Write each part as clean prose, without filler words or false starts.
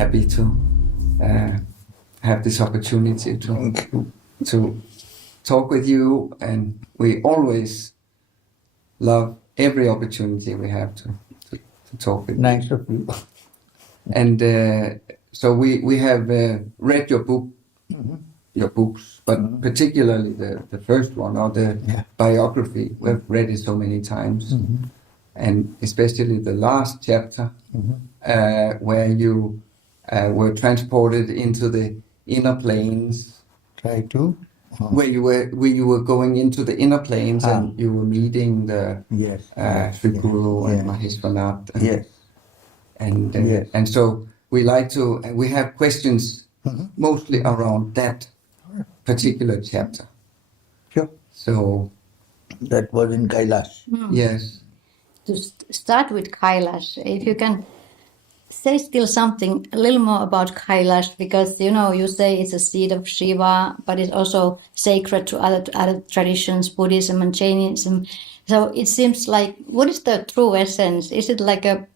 happy to have this opportunity to talk with you, and we always love every opportunity we have to talk with you. Nice of you. And so we have read your book, your books, but particularly the first one, or the biography. We've read it so many times, and especially the last chapter, where you were transported into the inner planes. Try to. Where you were going into the inner planes, and you were meeting the Guru and Maheshwanath. And so we have questions mostly around that particular chapter. Sure. So that was in Kailash. Yes. To start with Kailash, if you can say still something a little more about Kailash, because you say it's a seat of Shiva, but it's also sacred to other traditions, Buddhism and Jainism. So it seems like, what is the true essence? Is it like a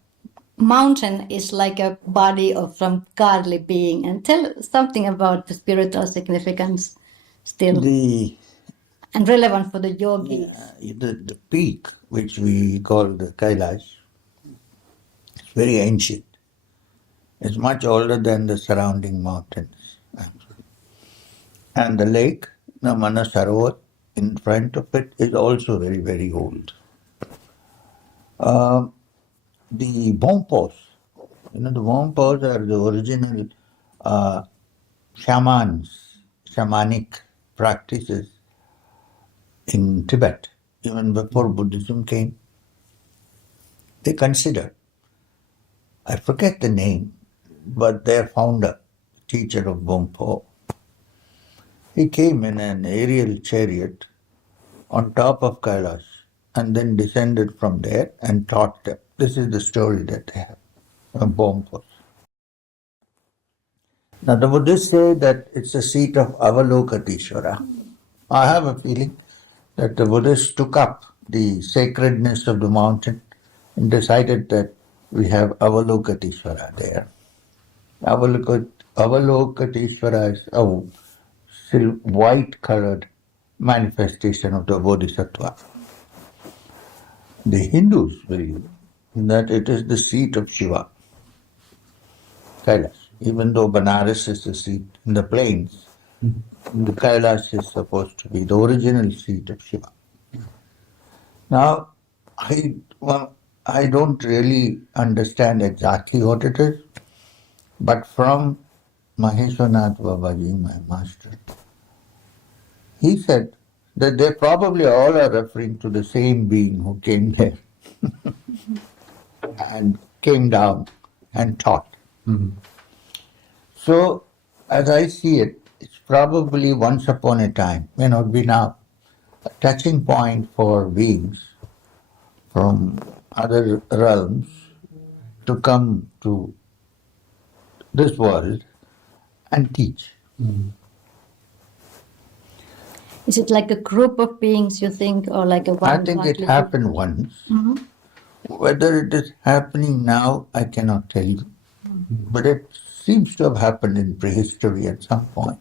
mountain is like a body of some godly being? And tell something about the spiritual significance still. And relevant for the yogis. The peak, which we call the Kailash, is very ancient. It's much older than the surrounding mountains, actually. And the lake, the Manasarovar, in front of it is also very, very old. The Bonpos, the Bonpos are the original shamanic practices in Tibet, even before Buddhism came. They consider, I forget the name, but their founder, teacher of Bonpo, he came in an aerial chariot on top of Kailash and then descended from there and taught them. This is the story that they have of Bonpo. Now the Buddhists say that it's a seat of Avalokiteshvara. I have a feeling that the Buddhists took up the sacredness of the mountain and decided that we have Avalokiteshvara there. Avalokiteshvara is a white-colored manifestation of the Bodhisattva. The Hindus believe that it is the seat of Shiva, Kailash. Even though Banaras is the seat in the plains, the Kailash is supposed to be the original seat of Shiva. Now, I don't really understand exactly what it is, but from Maheshwanath Babaji, my master, he said that they probably all are referring to the same being who came there and came down and taught. So, as I see it, it's probably once upon a time, may not be now, a touching point for beings from other realms to come to this world and teach. Is it like a group of beings, you think, or like a one? I think it happened once. Whether it is happening now, I cannot tell you. But it seems to have happened in prehistory at some point.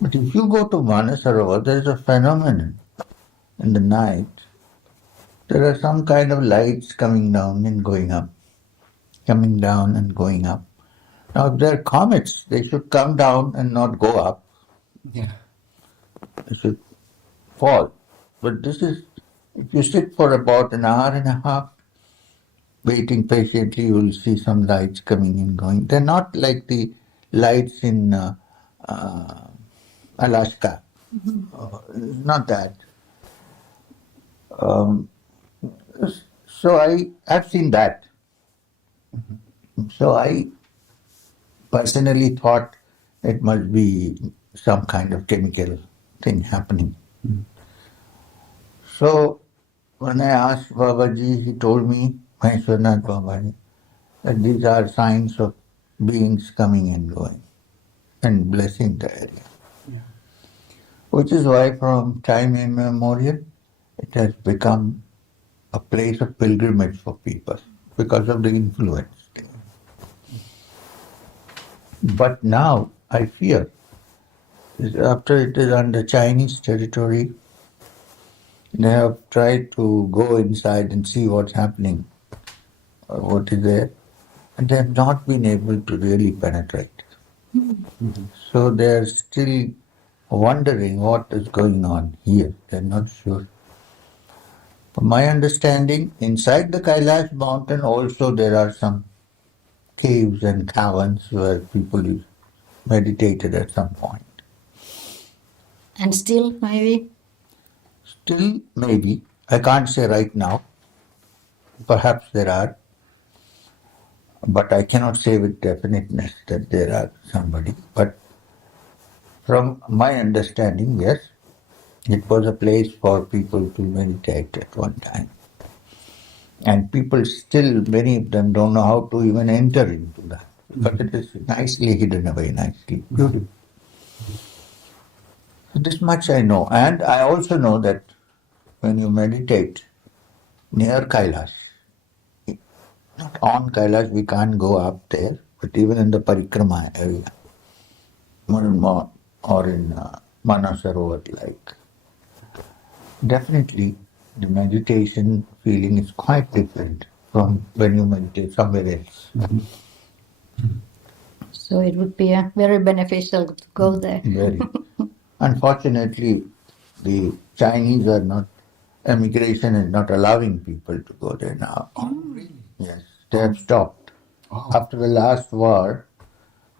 But if you go to Manasarovar, there is a phenomenon in the night. There are some kind of lights coming down and going up, coming down and going up. Now, if they're comets, they should come down and not go up. Yeah. They should fall. But this is, if you sit for about an hour and a half, waiting patiently, you will see some lights coming and going. They're not like the lights in Alaska. Not that. So I've seen that. So I personally thought it must be some kind of chemical thing happening. So when I asked Babaji, he told me, Maheshwanath Babaji, that these are signs of beings coming and going and blessing the area. Which is why from time immemorial, it has become a place of pilgrimage for people because of the influence. But now I fear, after it is under Chinese territory, they have tried to go inside and see what's happening, or what is there, and they have not been able to really penetrate. So they are still wondering what is going on here. They're not sure. From my understanding, inside the Kailash mountain also there are some caves and caverns where people meditated at some point. And still, maybe? Still, maybe. I can't say right now. Perhaps there are. But I cannot say with definiteness that there are somebody. But from my understanding, yes, it was a place for people to meditate at one time. And people still, many of them don't know how to even enter into that. But it is nicely hidden away, nicely, beautiful. So this much I know. And I also know that when you meditate near Kailash, not on Kailash, we can't go up there, but even in the Parikrama area, or in Manasarovar, like, definitely the meditation feeling is quite different from when you meditate somewhere else. So it would be very beneficial to go there. Very. Unfortunately, the Chinese are not, immigration is not allowing people to go there now. Oh, really? Yes, they have stopped. Oh. After the last war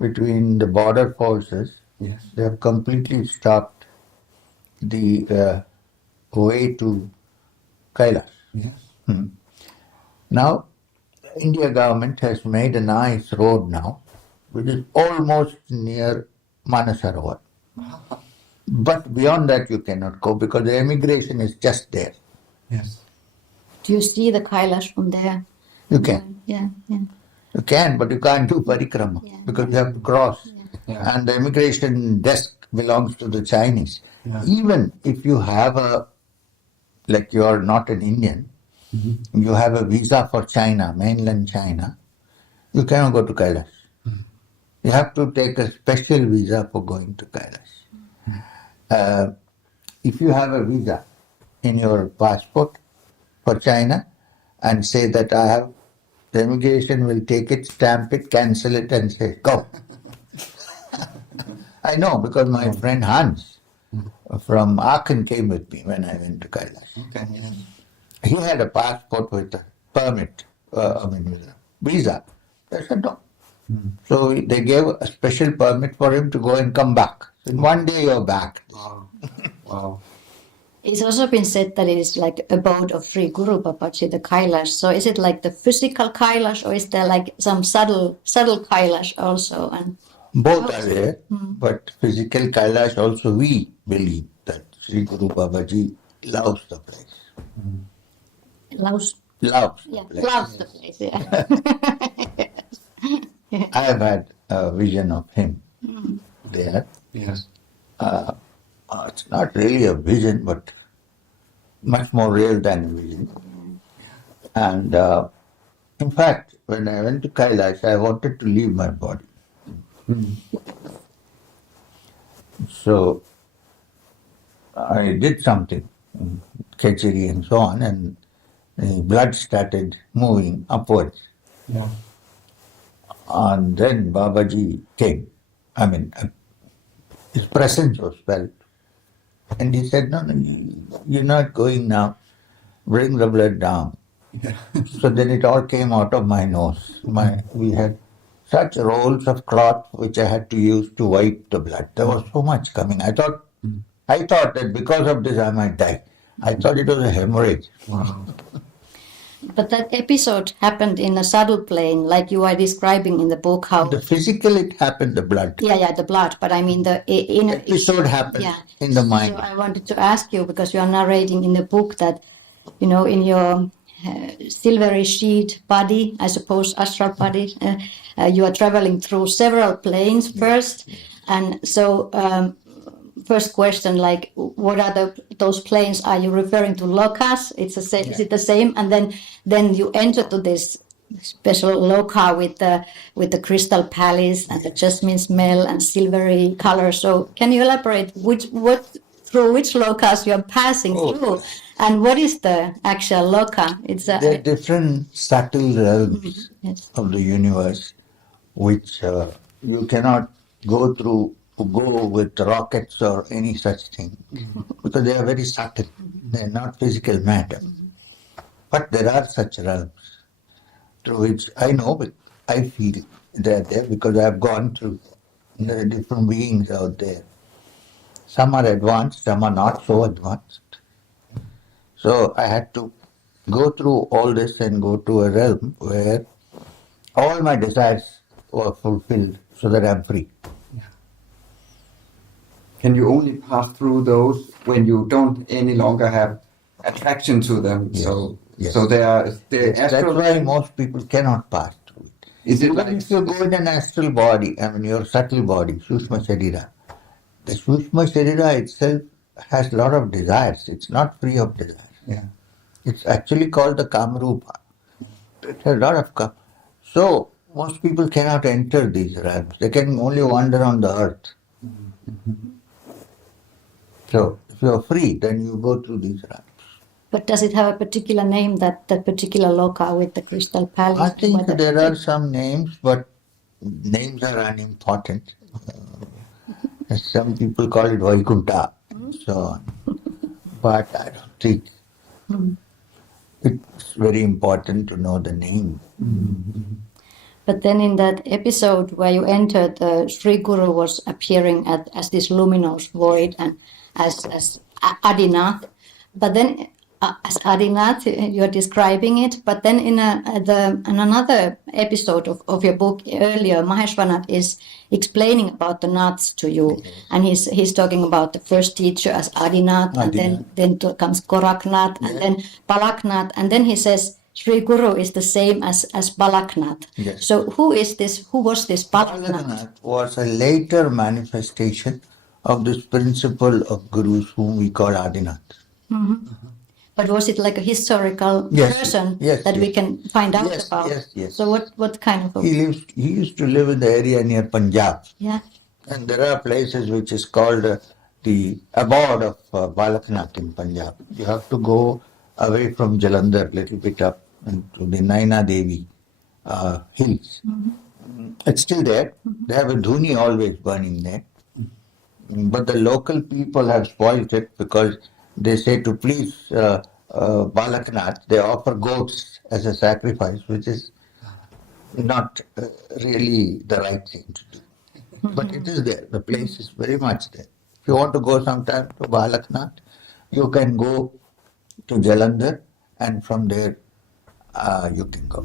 between the border forces, Yes. they have completely stopped the way to Kailash. Yes. Now, the India government has made a nice road now, which is almost near Manasarovar. But beyond that you cannot go because the immigration is just there. Yes. Do you see the Kailash from there? You can. Yeah. You can, but you can't do parikrama because you have to cross. Yeah. And the immigration desk belongs to the Chinese. Yeah. Even if you have like you are not an Indian, you have a visa for China, mainland China, you cannot go to Kailash. You have to take a special visa for going to Kailash. If you have a visa in your passport for China and say that I have, the immigration will take it, stamp it, cancel it and say, go. I know because my friend Hans from Aachen came with me when I went to Kailash. Okay. Yes. He had a passport with a permit, with a visa. I said no. So they gave a special permit for him to go and come back. So in one day you're back. Wow. Wow. It's also been said that it is like abode of Sri Guru Babaji, the Kailash. So is it like the physical Kailash or is there like some subtle Kailash also? And Both are there, but physical Kailash also we believe that Sri Guru Babaji loves the place. loves Loves the the place. place, yeah. I have had a vision of him there. Yes. It's not really a vision, but much more real than a vision. And in fact, when I went to Kailash, I wanted to leave my body. So I did something, Kechari and so on, and the blood started moving upwards. Yeah. And then Babaji came. His presence was felt. And he said, no, you're not going now. Bring the blood down. Yeah. So then it all came out of my nose. We had such rolls of cloth which I had to use to wipe the blood. There was so much coming. I thought that because of this I might die. I thought it was a hemorrhage. Wow. But that episode happened in a subtle plane, like you are describing in the book how... The physical, it happened, the blood. Yeah, the blood, but I mean the inner... Episode happened in the mind. So I wanted to ask you, because you are narrating in the book that, in your silvery sheet body, I suppose astral body, you are traveling through several planes first. And so first question, like, what are those planes? Are you referring to lokas? Is it the same? And then you enter to this special loca with the crystal palace and the jasmine smell and silvery color. So can you elaborate through which locas you are passing through, and what is the actual loca? It's there are different subtle realms yes. of the universe which you cannot go with rockets or any such thing because they are very subtle. They are not physical matter. But there are such realms through which I know, but I feel they are there because I have gone through. There are different beings out there. Some are advanced, some are not so advanced. So I had to go through all this and go to a realm where all my desires were fulfilled so that I'm free. Can you only pass through those when you don't any longer have attraction to them? Yes, So, yes. so they are. That's why most people cannot pass through it. Is it Even like if you go in an astral body, I mean your subtle body, Sushma Sharira, the Sushma Sharira itself has a lot of desires. It's not free of desires. Yeah. It's actually called the Kamarupa. It has a lot of So most people cannot enter these realms. They can only wander on the earth. So if you are free, then you go through these realms. But does it have a particular name, that particular loca with the crystal palace? I think there are some names, but names are unimportant. Some people call it Vaikunta, so on. But I don't think it's very important to know the name. But then in that episode where you entered, Sri Guru was appearing as this luminous void and as Adinath. But then as Adinath, you're describing it. But then in another episode of your book earlier, Maheshwanath is explaining about the Naths to you. And he's talking about the first teacher as Adinath, and then comes Goraknath, and then Balaknath. And then he says, Sri Guru is the same as Balaknath. Yes. So who was this Balaknath? Balaknath was a later manifestation of this principle of gurus whom we call Adinath. But was it like a historical person that we can find out about? Yes. So what kind of He used to live in the area near Punjab. Yeah. And there are places which is called the abode of Balaknath in Punjab. You have to go away from Jalandhar, a little bit up into the Naina Devi hills. It's still there. They have a dhuni always burning there. But the local people have spoiled it because they say to please Balaknath, they offer goats as a sacrifice, which is not really the right thing to do. But it is there. The place is very much there. If you want to go sometime to Balaknath, you can go to Jalandhar, and from there you can go.